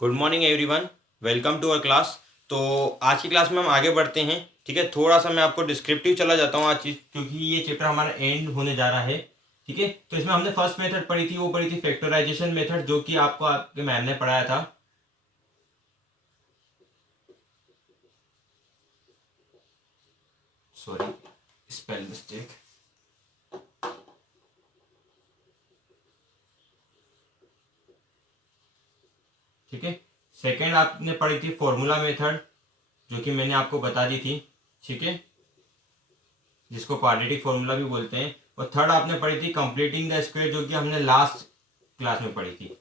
Good morning everyone. Welcome to our class. तो आज की क्लास में हम आगे बढ़ते हैं। ठीक है, थोड़ा सा मैं आपको डिस्क्रिप्टिव चला जाता हूँ आज क्योंकि ये चैप्टर हमारा एंड होने जा रहा है। ठीक है, तो इसमें हमने फर्स्ट मेथड पढ़ी थी, वो पढ़ी थी फैक्टराइजेशन मेथड, जो कि आपको आपके मैम ने पढ़ाया था। Sorry, spell mistake. ठीक है, सेकेंड आपने पढ़ी थी फॉर्मूला मेथड, जो कि मैंने आपको बता दी थी। ठीक है, जिसको क्वाड्रेटिक फॉर्मूला भी बोलते हैं। और थर्ड आपने पढ़ी थी कंप्लीटिंग द स्क्वायर, जो कि हमने लास्ट क्लास में पढ़ी थी।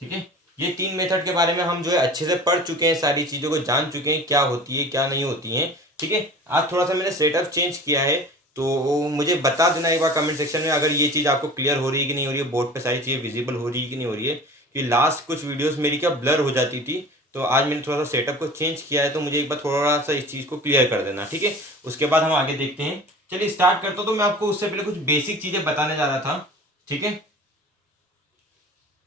ठीक है, ये तीन मेथड के बारे में हम जो है अच्छे से पढ़ चुके हैं, सारी चीज़ों को जान चुके हैं, क्या होती है क्या नहीं होती है। ठीक है, आज थोड़ा सा मैंने सेटअप चेंज किया है, तो मुझे बता देना एक बार कमेंट सेक्शन में अगर ये चीज़ आपको क्लियर हो रही है कि नहीं हो रही है, बोर्ड पे सारी चीज़ें विजिबल हो रही है कि नहीं हो रही है। कि लास्ट कुछ वीडियोस मेरी क्या ब्लर हो जाती थी, तो आज मैंने थोड़ा सा सेटअप को चेंज किया है, तो मुझे एक बार थोड़ा सा इस चीज़ को क्लियर कर देना। ठीक है, उसके बाद हम आगे देखते हैं। चलिए स्टार्ट करता हूँ। तो मैं आपको उससे पहले कुछ बेसिक चीज़ें बताने जा रहा था। ठीक है,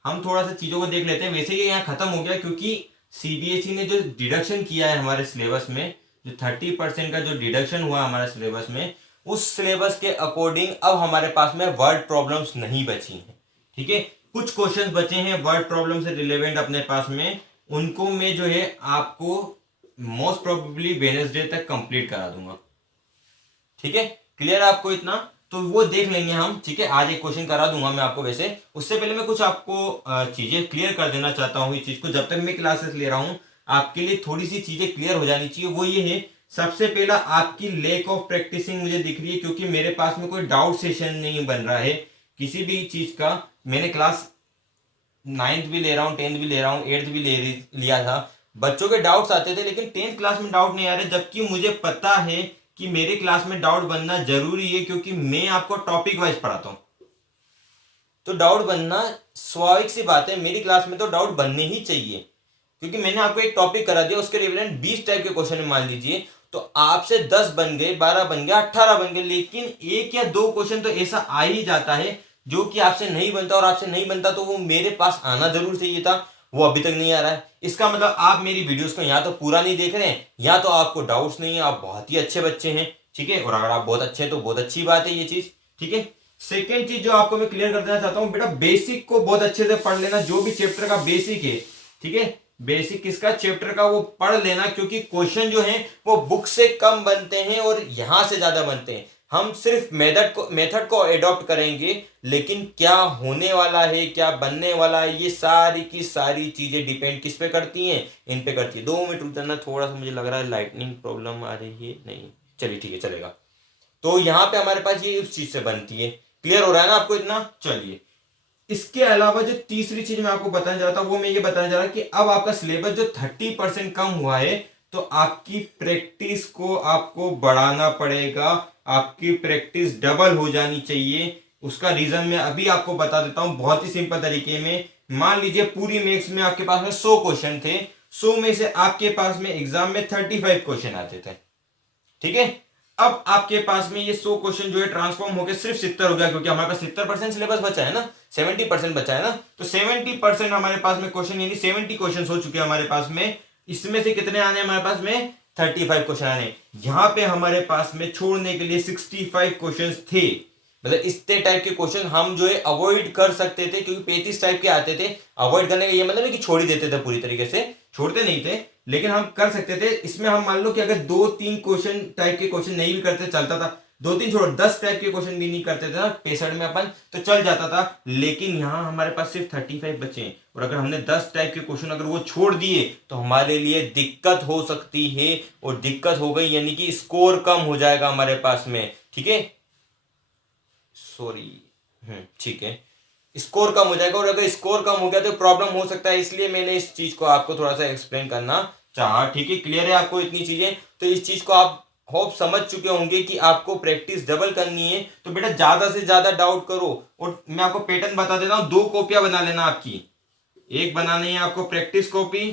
हम थोड़ा सा चीजों को देख लेते हैं। वैसे ये यहाँ खत्म हो गया क्योंकि सीबीएसई ने जो डिडक्शन किया है हमारे सिलेबस में, जो 30% का जो डिडक्शन हुआ हमारे सिलेबस में, उस सिलेबस के अकॉर्डिंग अब हमारे पास में वर्ड प्रॉब्लम्स नहीं बची हैं। ठीक है, कुछ क्वेश्चंस बचे हैं वर्ड प्रॉब्लम से रिलेवेंट अपने पास में, उनको मैं जो है आपको मोस्ट प्रोबेबली वेडनेसडे तक कंप्लीट करा दूंगा। ठीक है, क्लियर है आपको इतना? तो वो देख लेंगे हम। ठीक है, आज एक क्वेश्चन करा दूंगा मैं आपको। वैसे उससे पहले मैं कुछ आपको चीजें क्लियर कर देना चाहता हूँ। इस चीज को जब तक मैं क्लासेस ले रहा हूँ आपके लिए थोड़ी सी चीजें क्लियर हो जानी चाहिए। वो ये है, सबसे पहला आपकी लेक ऑफ प्रैक्टिसिंग मुझे दिख रही है, क्योंकि मेरे पास में कोई डाउट सेशन नहीं बन रहा है किसी भी चीज का। मैंने क्लास 9th भी ले रहा हूँ, 10th भी ले रहा हूँ, 8th भी लिया था। बच्चों के डाउट्स आते थे, लेकिन 10th क्लास में डाउट नहीं आ रहे, जबकि मुझे पता है कि मेरे क्लास में डाउट बनना जरूरी है, क्योंकि मैं आपको टॉपिक वाइज पढ़ाता हूँ। तो डाउट बनना स्वाभाविक सी बात है, मेरी क्लास में तो डाउट बनने ही चाहिए, क्योंकि मैंने आपको एक टॉपिक करा दिया, उसके रिलेटेड 20 टाइप के क्वेश्चन मान लीजिए, तो आपसे 10 बन गए, 12 बन गए, 18 बन गए, लेकिन एक या दो क्वेश्चन तो ऐसा आ ही जाता है जो कि आपसे नहीं बनता, और आपसे नहीं बनता तो वो मेरे पास आना जरूर चाहिए था, वो अभी तक नहीं आ रहा है। इसका मतलब आप मेरी वीडियोस को या तो पूरा नहीं देख रहे हैं, या तो आपको डाउट्स नहीं है, आप बहुत ही अच्छे बच्चे हैं। ठीक है, और अगर आप बहुत अच्छे हैं तो बहुत अच्छी बात है ये चीज। ठीक है, सेकेंड चीज जो आपको मैं क्लियर कर देना चाहता हूं, बेटा बेसिक को बहुत अच्छे से पढ़ लेना, जो भी चैप्टर का बेसिक है। ठीक है, बेसिक किसका, चैप्टर का, वो पढ़ लेना, क्योंकि क्वेश्चन जो है वो बुक से कम बनते हैं और यहां से ज्यादा बनते हैं। हम सिर्फ मेथड को अडॉप्ट करेंगे, लेकिन क्या होने वाला है, क्या बनने वाला है, ये सारी की सारी चीजें डिपेंड किस पे करती हैं, इन पे करती है। 2 मिनट रुक जाना, थोड़ा सा मुझे लग रहा है लाइटनिंग प्रॉब्लम आ रही है। नहीं, चलिए ठीक है, चलेगा। तो यहां पे हमारे पास ये उस चीज से बनती है। क्लियर हो रहा है ना आपको इतना? चलिए, इसके अलावा जो तीसरी चीज मैं आपको बताने जा रहा था, वो मैं ये बताने जा रहा कि अब आपका सिलेबस जो 30% कम हुआ है, तो आपकी प्रैक्टिस को आपको बढ़ाना पड़ेगा। आपकी प्रैक्टिस डबल हो जानी चाहिए। उसका रीजन मैं अभी आपको बता देता हूं बहुत ही सिंपल तरीके में। मान लीजिए पूरी मैथ्स में आपके पास में 100 क्वेश्चन थे, 100 में से आपके पास में एग्जाम में 35 क्वेश्चन आते थे। ठीक है, अब आपके पास में ये 100 क्वेश्चन जो है ट्रांसफॉर्म होकर सिर्फ 70 हो गया, क्योंकि हमारे पास 70% सिलेबस बचा है ना, 70% बचा है ना, तो 70% हमारे पास में क्वेश्चन, यानी 70 क्वेश्चन हो चुके हैं हमारे पास में। इसमें से कितने आने हमारे पास में? 35 क्वेश्चन आने। यहां पे हमारे पास में छोड़ने के लिए 65 क्वेश्चन थे। मतलब इस टाइप के क्वेश्चन हम जो है अवॉइड कर सकते थे, क्योंकि 35 टाइप के आते थे। अवॉइड करने का ये मतलब है कि छोड़ ही देते थे, पूरी तरीके से छोड़ते नहीं थे, लेकिन हम कर सकते थे। इसमें हम मान लो कि अगर 2-3 क्वेश्चन टाइप के क्वेश्चन नहीं भी करते चलता था, 2-3 छोड़ो, 10 टाइप के क्वेश्चन भी नहीं करते थे ना 65 में अपन, तो चल जाता था। लेकिन यहां हमारे पास सिर्फ 35 बचे हैं, और अगर हमने 10 टाइप के क्वेश्चन अगर वो छोड़ दिए तो हमारे लिए दिक्कत हो सकती है, और दिक्कत हो गई यानी कि स्कोर कम हो जाएगा हमारे पास में। ठीक है, सॉरी, ठीक है, स्कोर कम हो जाएगा, और अगर स्कोर कम हो गया तो प्रॉब्लम हो सकता है, इसलिए मैंने इस चीज को आपको थोड़ा सा एक्सप्लेन करना चाहा। ठीक है, क्लियर है आपको इतनी चीजें? तो इस चीज को आप होप समझ चुके होंगे कि आपको प्रैक्टिस डबल करनी है। तो बेटा ज्यादा से ज्यादा डाउट करो, और मैं आपको पैटर्न बता देता हूं, 2 कॉपियां बना लेना आपकी। एक बनानी है आपको प्रैक्टिस कॉपी,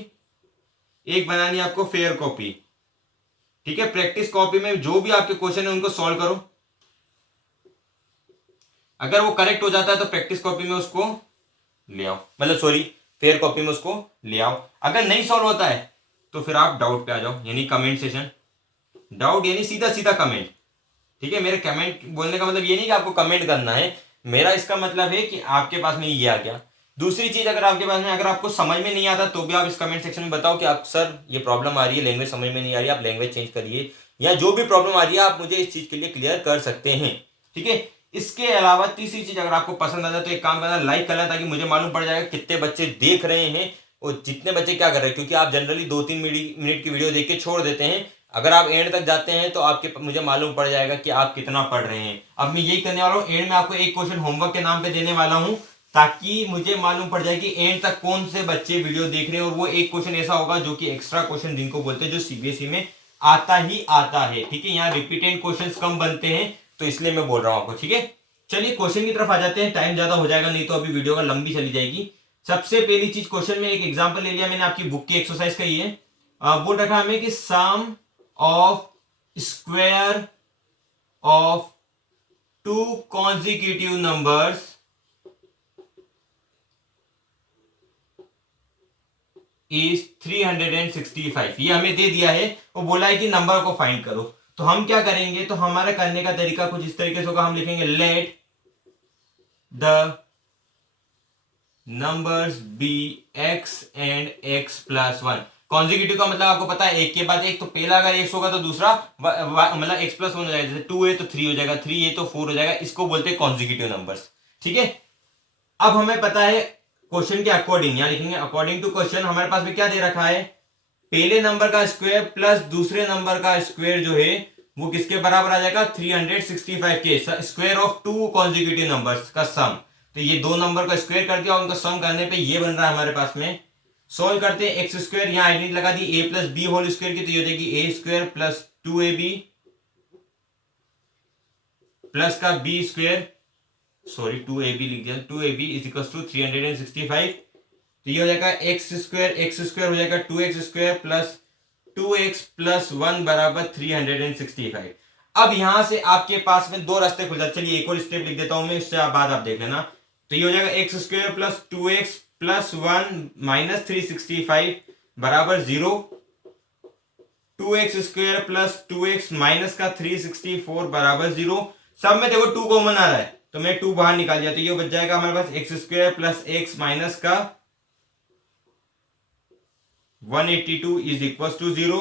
एक बनानी है आपको फेयर कॉपी। ठीक है, प्रैक्टिस कॉपी में जो भी आपके क्वेश्चन है उनको सॉल्व करो, अगर वो करेक्ट हो जाता है तो प्रैक्टिस कॉपी में उसको ले आओ, मतलब सॉरी फेयर कॉपी में उसको ले आओ। अगर नहीं सॉल्व होता है तो फिर आप डाउट पे आ जाओ, यानी कमेंट सेशन। डाउट यानी सीधा सीधा कमेंट, ठीक है। मेरे कमेंट बोलने का मतलब ये नहीं कि आपको कमेंट करना है, मेरा इसका मतलब है कि आपके पास में ये आ गया। दूसरी चीज, अगर आपके पास में अगर आपको समझ में नहीं आता तो भी आप इस कमेंट सेक्शन में बताओ कि आप सर ये प्रॉब्लम आ रही है, लैंग्वेज समझ में नहीं आ रही है, आप लैंग्वेज चेंज करिए, या जो भी प्रॉब्लम आ रही है आप मुझे इस चीज के लिए क्लियर कर सकते हैं, ठीक है। इसके अलावा तीसरी चीज, अगर आपको पसंद आता है तो एक काम करना, लाइक करना, ताकि मुझे मालूम पड़ जाएगा कितने बच्चे देख रहे हैं और जितने बच्चे क्या कर रहे हैं, क्योंकि आप जनरली 2-3 मिनट की वीडियो देख के छोड़ देते हैं। अगर आप एंड तक जाते हैं तो आपके मुझे मालूम पड़ जाएगा कि आप कितना पढ़ रहे हैं। अब मैं यही करने वाला हूँ, एंड में आपको एक क्वेश्चन होमवर्क के नाम पे देने वाला हूँ, ताकि मुझे मालूम पड़ जाए कि एंड तक कौन से बच्चे वीडियो देख रहे हैं। और वो एक क्वेश्चन ऐसा होगा जो कि एक्स्ट्रा क्वेश्चन जिनको बोलते हैं, जो सीबीएसई में आता ही आता है, ठीक है। यहाँ रिपीटेड क्वेश्चन कम बनते हैं तो इसलिए मैं बोल रहा हूँ आपको, ठीक है। चलिए क्वेश्चन की तरफ आ जाते हैं, टाइम ज्यादा हो जाएगा नहीं तो अभी वीडियो का लंबी चली जाएगी। सबसे पहली चीज, क्वेश्चन में एक एग्जांपल ले लिया मैंने, आपकी बुक की एक्सरसाइज का ही है। बोल रखा हमें कि sum of square of 2 consecutive numbers is 365। ये हमें दे दिया है और बोला है कि नंबर को फाइंड करो। तो हम क्या करेंगे, तो हमारा करने का तरीका कुछ इस तरीके से होगा। हम लिखेंगे let the numbers be x and x plus 1। Consecutive का मतलब आपको पता है एक के बाद एक, तो पहला अगर एक्स होगा तो दूसरा मतलब एक्स प्लस 1 हो जाएगा। जैसे 2 है तो 3 हो जाएगा, 3 है तो 4 हो जाएगा। इसको बोलते हैं कॉन्जिक्यूटिव नंबर्स, ठीक है। अब हमें पता है क्वेश्चन के अकॉर्डिंग, यहां लिखेंगे अकॉर्डिंग टू क्वेश्चन, हमारे पास में क्या दे रखा है, पहले नंबर का स्क्वायर प्लस दूसरे नंबर का स्क्वायर जो है वो किसके बराबर आ जाएगा, 365 के। स्क्वायर ऑफ 2 कॉन्जिक्यूटिव नंबर्स का सम, तो ये दो नंबर का स्क्वायर कर दिया, उनका सम करने पे ये बन रहा है हमारे पास में। सोल्व करते हैं, एक्स स्क्वायर यहाँ आइडेंटिटी लगा दी ए प्लस बी होल स्क्वायर की, तो ये हो जाएगी ए स्क्वायर प्लस 2ab प्लस का बी स्क्वायर, सॉरी 2ab लिख दिया, 2ab इज इक्वल टू 365। तो ये हो जाएगा एक्स स्क्वायर हो जाएगा 2x square plus 2x plus 1 बराबर 365। अब यहां से आपके पास में दो रास्ते खुल जाते। चलिए एक और स्टेप लिख देता हूं मैं, इससे बाद आप देख लेना। तो ये हो जाएगा x square plus 2x plus 1 minus 365 बराबर 0, 2x square plus 2x minus का 364 बराबर 0। सब में देखो 2 कॉमन आ रहा है तो मैं 2 बाहर निकाल दिया, तो ये बच जाएगा हमारे पास x square plus x minus का 182 इज इक्वल टू 0।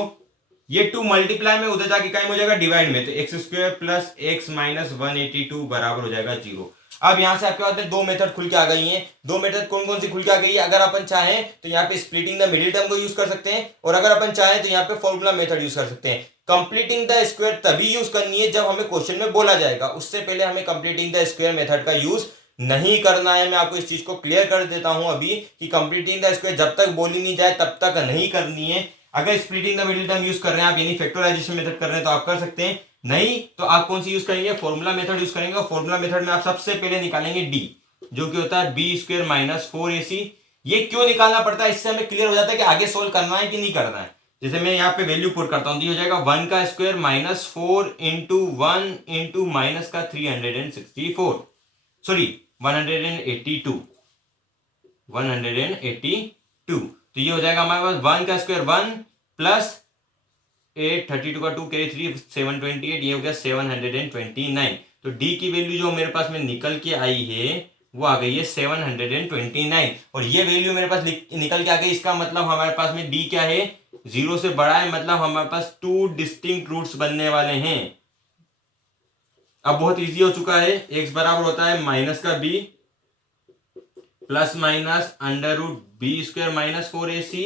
ये 2 मल्टीप्लाई में उधर जाके कायम हो जाएगा डिवाइड में, तो x square plus x minus 182 बराबर हो जाएगा 0। अब यहां से आपके पास में दो मेथड खुल के आ गई हैं। दो मेथड कौन कौन सी खुल के आ गई है, अगर अपन चाहें तो यहाँ पे स्प्लिटिंग द मिडिल टर्म को यूज कर सकते हैं, और अगर अपन चाहें तो यहाँ पे फॉर्मूला मेथड यूज कर सकते हैं। कंप्लीटिंग द स्क्वायर तभी यूज करनी है जब हमें क्वेश्चन में बोला जाएगा, उससे पहले हमें कंप्लीटिंग द स्क्वायर मेथड का यूज नहीं करना है। मैं आपको इस चीज को क्लियर कर देता हूं अभी कि कंप्लीटिंग द स्क्वायर जब तक बोली नहीं जाए तब तक नहीं करनी है। अगर splitting the middle term use कर रहे हैं आप, यानी फैक्टराइजेशन मेथड कर रहे हैं, तो आप कर सकते हैं, नहीं तो आप कौन सी यूज करेंगे, फॉर्मूला मेथड यूज करेंगे। और फॉर्मूला मेथड में आप सबसे पहले निकालेंगे डी, जो कि होता है बी स्क्वायर माइनस 4ac। ये क्यों निकालना पड़ता है, इससे हमें क्लियर हो जाता है कि आगे सोल्व करना है कि नहीं करना है। जैसे मैं यहाँ पे वैल्यू पुट करता हूं, तो ये हो जाएगा 1 का square minus 4 into 1 into minus का 364, सॉरी 182। तो ये हो जाएगा हमारे पास 1 का स्क्वायर 1 प्लस 8, 32 का 2 कैरी 3 728, ये हो गया 729। तो डी की वैल्यू जो मेरे पास में निकल के आई है वो आ गई है 729, और ये वैल्यू मेरे पास निकल के आ गई। इसका मतलब हमारे पास में डी क्या है, 0 से बड़ा है, मतलब हमारे पास 2 डिस्टिंक्ट रूट्स बनने वाले हैं। अब बहुत इजी हो चुका है, x बराबर होता है माइनस का b plus minus under root b square minus 4ac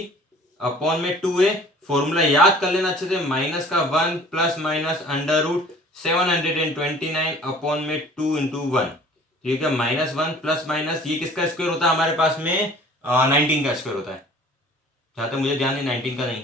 upon में 2a। फॉर्मूला याद कर लेना अच्छे से, माइनस का 1 plus minus under root 729 upon में 2 इंटू 1, ठीक है। माइनस 1 प्लस माइनस, ये किसका स्क्वायर होता है हमारे पास में, 19 का स्क्वायर होता है, जहां तक मुझे ध्यान है 19 का नहीं,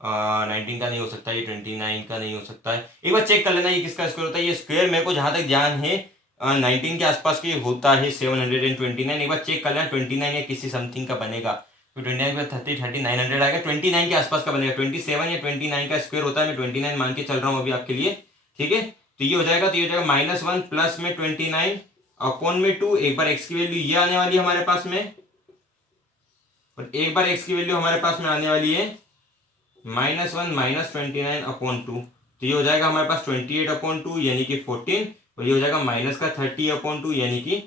19 का नहीं हो सकता, ये 29 का नहीं हो सकता है। एक बार चेक कर लेना ये किसका स्क्वायर होता है। ये स्क्वायर मेरे को जहां तक ध्यान है 19 के आसपास की होता है 729। एक बार चेक कर लेना 29 या किसी समथिंग का बनेगा, तो 29 पे 3900 आएगा, 29 के आसपास का बनेगा। 27 या 29 का स्क्वायर होता है, मैं 29 मान के चल रहा हूँ अभी आपके लिए, ठीक है। तो ये हो जाएगा, तो ये हो जाएगा -1 प्लस में 29 अपॉन में 2, एक बार x की वैल्यू ये आने वाली है हमारे पास में, और एक बार x की वैल्यू हमारे पास में आने वाली है -1 -29/2। तो ये हो जाएगा हमारे पास 28/2 यानी कि 14, और ये हो जाएगा -30/2 यानी कि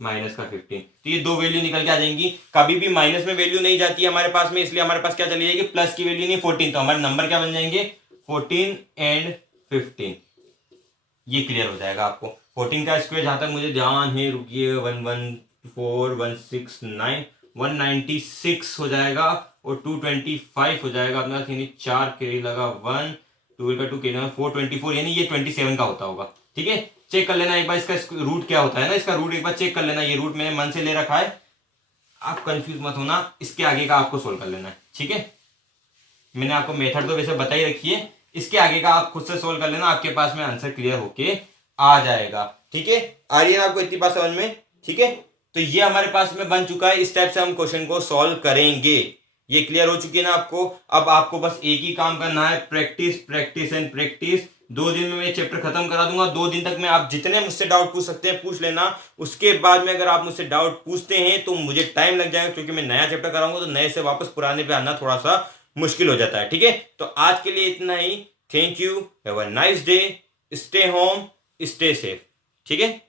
-15। तो ये दो वैल्यू निकल के आ जाएंगी। कभी भी माइनस में वैल्यू नहीं जाती है हमारे पास में, इसलिए हमारे पास क्या चली जाएगी, प्लस की वैल्यू नहीं 14। तो हमारे नंबर क्या बन जाएंगे, 14 एंड 15। ये क्लियर हो जाएगा आपको। 14 का स्क्वायर जहां तक मुझे ध्यान है, रुकिए, 114 169 196 हो जाएगा, और 225 हो जाएगा अपना, यानी 4 कैरी लगा, 1 2 का 2 कैरी लगा, 424, यानी ये 27 का होता होगा। ठीक है, चेक कर लेना एक बार इसका रूट क्या होता है ना, इसका रूट एक बार चेक कर लेना। ये रूट मैंने मन से ले रखा है, आप कंफ्यूज मत होना, इसके आगे का आपको सोल्व कर लेना है। ठीक है, मैंने आपको मेथड तो वैसे बता ही रखी है, इसके आगे का आप खुद से सोल्व कर लेना, आपके पास में आंसर क्लियर होके आ जाएगा। ठीक है, आ रही है ना आपको इतनी बात समझ में। ठीक है, तो ये हमारे पास में बन चुका है, इस टाइप से हम क्वेश्चन को सॉल्व करेंगे। ये क्लियर हो चुकी है ना आपको। अब आपको बस एक ही काम करना है, प्रैक्टिस प्रैक्टिस एंड प्रैक्टिस। 2 दिन में मैं चैप्टर खत्म करा दूंगा। 2 दिन तक में आप जितने मुझसे डाउट पूछ सकते हैं पूछ लेना। उसके बाद में अगर आप मुझसे डाउट पूछते हैं तो मुझे टाइम लग जाएगा, क्योंकि मैं नया चैप्टर कराऊंगा, तो नए से वापस पुराने पे आना थोड़ा सा मुश्किल हो जाता है। ठीक है, तो आज के लिए इतना ही। Thank you, have a nice day, stay home, stay safe. ठीक है।